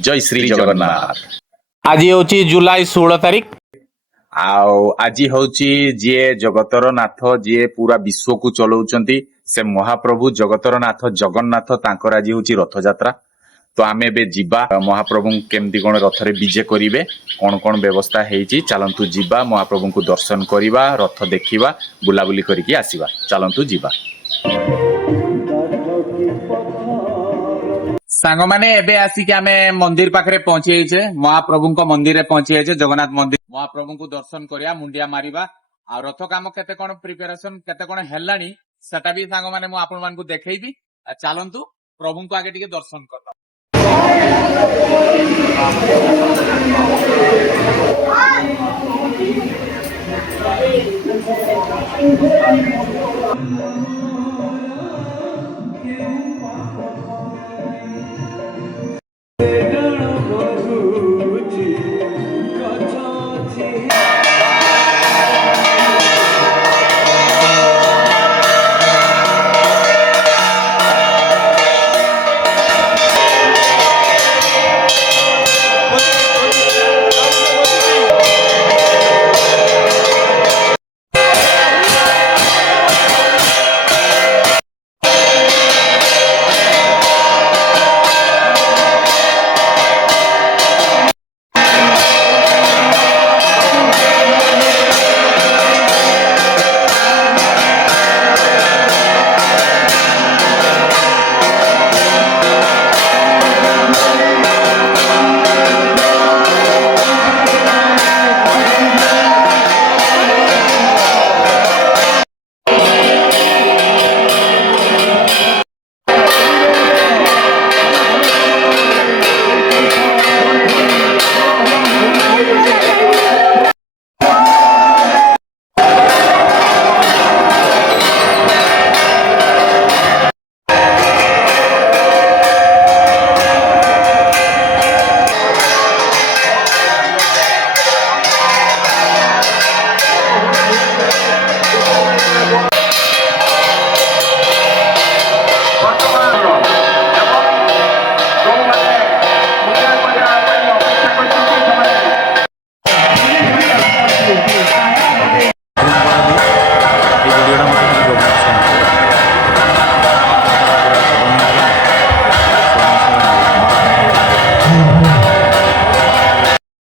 जय श्री जगन्नाथ। आज हूँ जुलाई 16 तारीख आज हूँ जी जगतर नाथ जी पूरा विश्व को चलाउछंती से महाप्रभु जगतर नाथ जगन्नाथ तांकर आज हूँ रथ यात्रा। तो आमे बे जीवा महाप्रभु केमती कौन रथरे विजे करिवे कौन कौन व्यवस्था हेची चलतु जीवा महाप्रभु को दर्शन करिबा रथ देखिबा बुलाबुली करिकी आसीबा चलतु जीवा। सांग माने एबे आसिक आमे मंदिर पाखरे पहुंची जाइछे महाप्रभु को मंदिर रे पहुंची जाइछे जगन्नाथ मंदिर महाप्रभु को दर्शन करिया मुंडिया मारिबा आ रथ काम केते कोन प्रिपरेशन केते कोन हेलानी सेटा भी सांग माने मु आपन मान को देखैबी चलंतु प्रभु को आगे टिके दर्शन करता।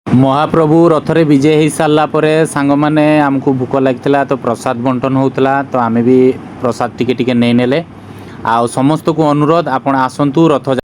महाप्रभु रथरे विजय हो सारा पर सांग मैंने आमको भूक लगी तो प्रसाद बंटन होता तो आमे भी प्रसाद टिके टिके नहीं नेले आ समस्त को अनुरोध आपण आसंतु रथ